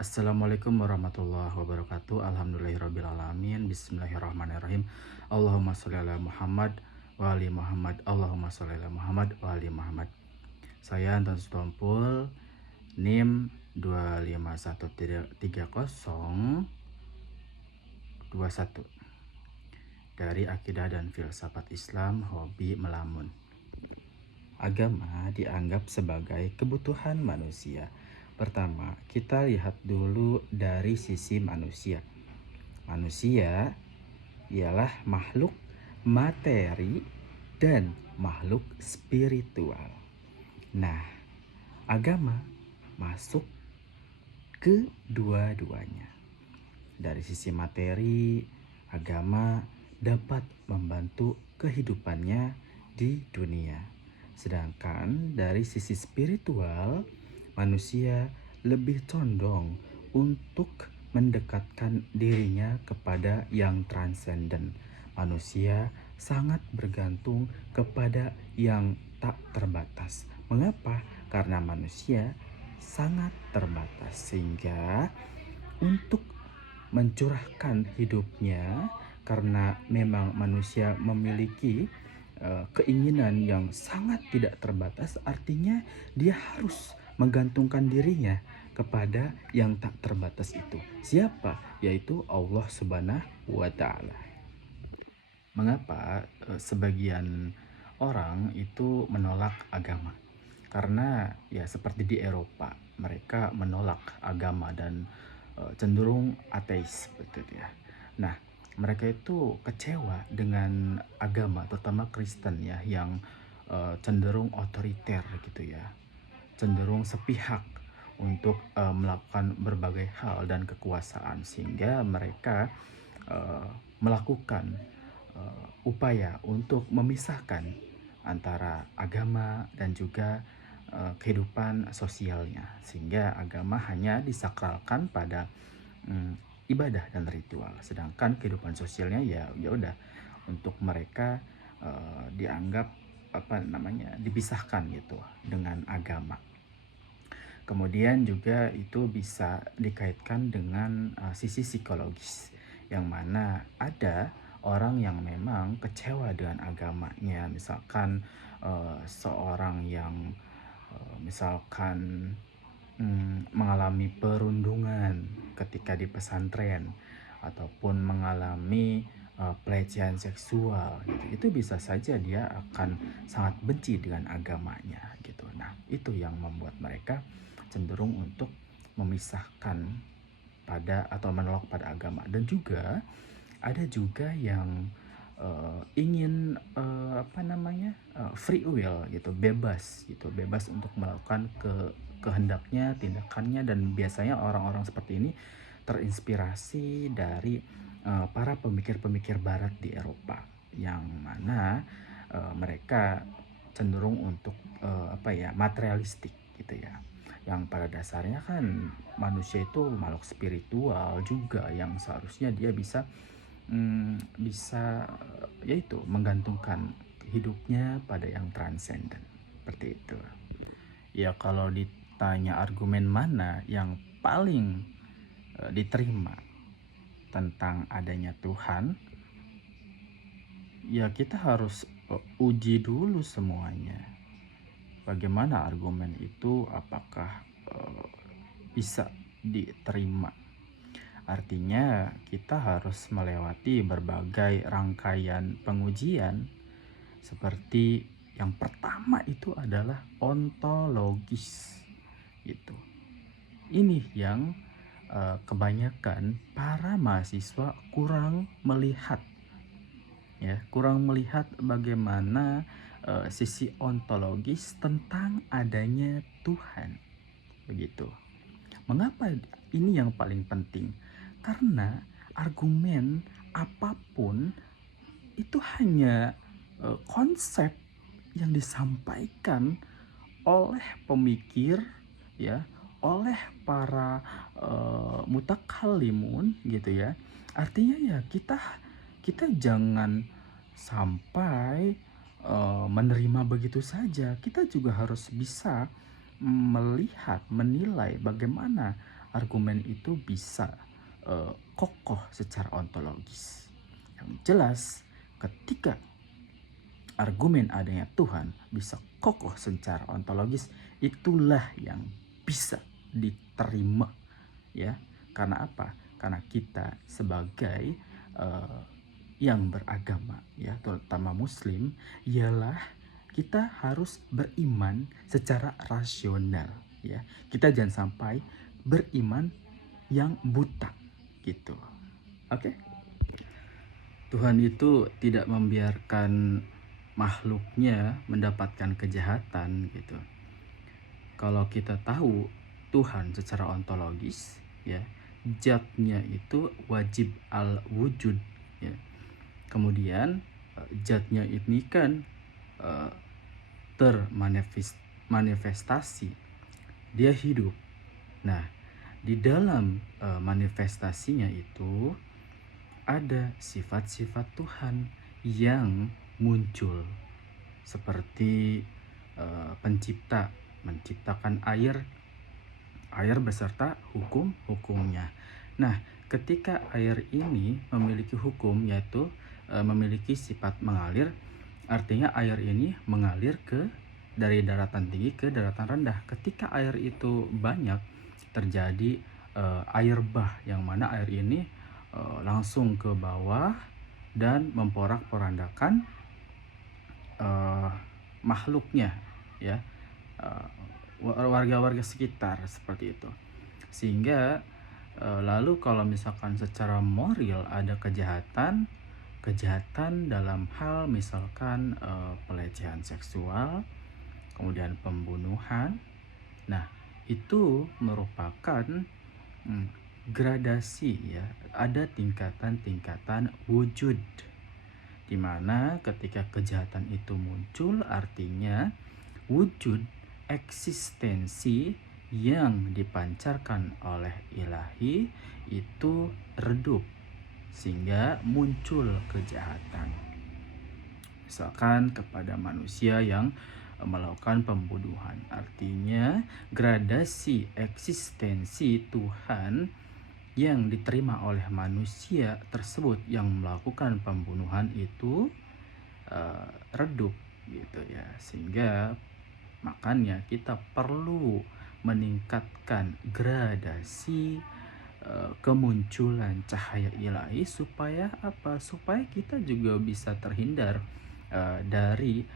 Assalamualaikum warahmatullahi wabarakatuh. Alhamdulillahirrabbilalamin. Bismillahirrahmanirrahim. Allahumma sholli ala Muhammad wa ali Muhammad. Allahumma sholli ala Muhammad wa ali Muhammad. Saya Anton Stompul, NIM 2513021 dari Akidah dan Filsafat Islam Hobi Melamun. Agama dianggap sebagai kebutuhan manusia. Pertama, kita lihat dulu dari sisi manusia. Manusia ialah makhluk materi dan makhluk spiritual. Nah, agama masuk ke dua-duanya. Dari sisi materi, agama dapat membantu kehidupannya di dunia. Sedangkan dari sisi spiritual, manusia lebih condong untuk mendekatkan dirinya kepada yang transenden. Manusia sangat bergantung kepada yang tak terbatas. Mengapa? Karena manusia sangat terbatas, sehingga untuk mencurahkan hidupnya, karena memang manusia memiliki keinginan yang sangat tidak terbatas, artinya dia harus menggantungkan dirinya kepada yang tak terbatas itu. Siapa? Yaitu Allah Subhanahu wa Ta'ala. Mengapa sebagian orang itu menolak agama? Karena ya seperti di Eropa, mereka menolak agama dan cenderung ateis, betul ya. Nah, mereka itu kecewa dengan agama, terutama Kristen ya, yang cenderung otoriter gitu ya, cenderung sepihak untuk melakukan berbagai hal dan kekuasaan, sehingga mereka melakukan upaya untuk memisahkan antara agama dan juga kehidupan sosialnya, sehingga agama hanya disakralkan pada ibadah dan ritual, sedangkan kehidupan sosialnya ya udah untuk mereka dianggap dipisahkan gitu dengan agama. Kemudian juga itu bisa dikaitkan dengan sisi psikologis, yang mana ada orang yang memang kecewa dengan agamanya, misalkan seorang yang misalkan mengalami perundungan ketika di pesantren, ataupun mengalami pelecehan seksual gitu. Itu bisa saja dia akan sangat benci dengan agamanya gitu. Nah, itu yang membuat mereka cenderung untuk memisahkan pada atau menolak pada agama. Dan juga ada juga yang ingin free will gitu, bebas untuk melakukan kehendaknya, tindakannya. Dan biasanya orang-orang seperti ini terinspirasi dari para pemikir-pemikir barat di Eropa, yang mana mereka cenderung untuk materialistik gitu ya, yang pada dasarnya kan manusia itu makhluk spiritual juga, yang seharusnya dia bisa yaitu menggantungkan hidupnya pada yang transenden, seperti itu. Ya, kalau ditanya argumen mana yang paling diterima tentang adanya Tuhan, ya kita harus uji dulu semuanya. Bagaimana argumen itu, apakah bisa diterima? Artinya kita harus melewati berbagai rangkaian pengujian, seperti yang pertama itu adalah ontologis gitu. Ini yang kebanyakan para mahasiswa kurang melihat ya, kurang melihat bagaimana sisi ontologis tentang adanya Tuhan, begitu. Mengapa ini yang paling penting? Karena argumen apapun itu hanya konsep yang disampaikan oleh pemikir ya, oleh para mutakallimun gitu ya. Artinya ya kita jangan sampai menerima begitu saja. Kita juga harus bisa melihat, menilai bagaimana argumen itu bisa kokoh secara ontologis. Yang jelas, ketika argumen adanya Tuhan bisa kokoh secara ontologis, itulah yang bisa diterima, ya. Karena apa? Karena kita sebagai yang beragama, ya, terutama Muslim, ialah kita harus beriman secara rasional, ya. Kita jangan sampai beriman yang buta, gitu. Oke? Tuhan itu tidak membiarkan makhluknya mendapatkan kejahatan, gitu. Kalau kita tahu Tuhan secara ontologis, ya, zatnya itu wajib al-wujud, ya. Kemudian zatnya ini kan termanifestasi, dia hidup. Nah, di dalam manifestasinya itu ada sifat-sifat Tuhan yang muncul, seperti pencipta menciptakan air beserta hukum-hukumnya. Nah, ketika air ini memiliki hukum, yaitu memiliki sifat mengalir, artinya air ini mengalir dari daratan tinggi ke daratan rendah. Ketika air itu banyak, terjadi air bah, yang mana air ini langsung ke bawah dan memporak-porandakan makhluknya, ya, warga-warga sekitar, seperti itu. Sehingga lalu kalau misalkan secara moral ada kejahatan dalam hal misalkan pelecehan seksual, kemudian pembunuhan, nah itu merupakan gradasi, ya, ada tingkatan-tingkatan wujud, dimana ketika kejahatan itu muncul, artinya wujud eksistensi yang dipancarkan oleh ilahi itu redup, sehingga muncul kejahatan. Misalkan kepada manusia yang melakukan pembunuhan, artinya gradasi eksistensi Tuhan yang diterima oleh manusia tersebut yang melakukan pembunuhan itu redup, gitu ya. Sehingga makanya kita perlu meningkatkan gradasi kemunculan cahaya ilahi, supaya apa? Supaya kita juga bisa terhindar dari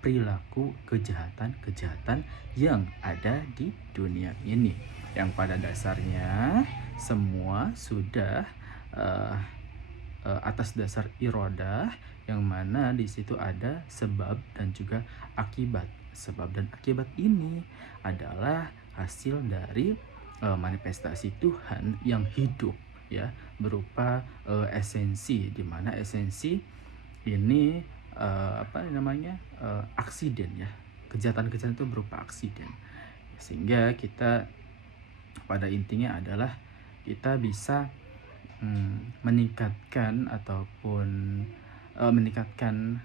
perilaku kejahatan-kejahatan yang ada di dunia ini, yang pada dasarnya semua sudah atas dasar irodah, yang mana di situ ada sebab dan juga akibat. Sebab dan akibat ini adalah hasil dari manifestasi Tuhan yang hidup, ya, berupa esensi, di mana esensi ini aksiden, ya. Kejahatan-kejahatan itu berupa aksiden, sehingga kita pada intinya adalah kita bisa meningkatkan ataupun meningkatkan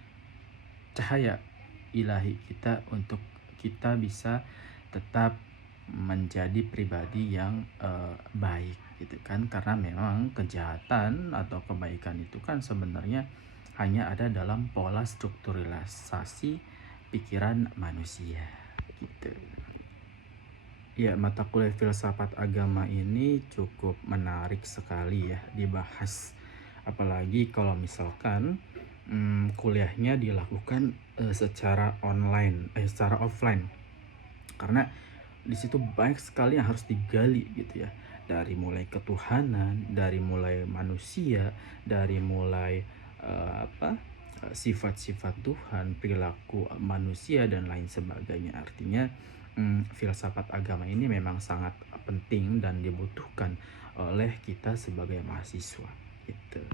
cahaya ilahi kita untuk kita bisa tetap menjadi pribadi yang baik, gitu kan. Karena memang kejahatan atau kebaikan itu kan sebenarnya hanya ada dalam pola strukturalisasi pikiran manusia, gitu. Ya, mata kuliah filsafat agama ini cukup menarik sekali, ya, dibahas. Apalagi kalau misalkan kuliahnya dilakukan secara offline. Karena di situ banyak sekali yang harus digali, gitu ya. Dari mulai ketuhanan, dari mulai manusia, dari mulai sifat-sifat Tuhan, perilaku manusia dan lain sebagainya. Artinya filsafat agama ini memang sangat penting dan dibutuhkan oleh kita sebagai mahasiswa, gitu.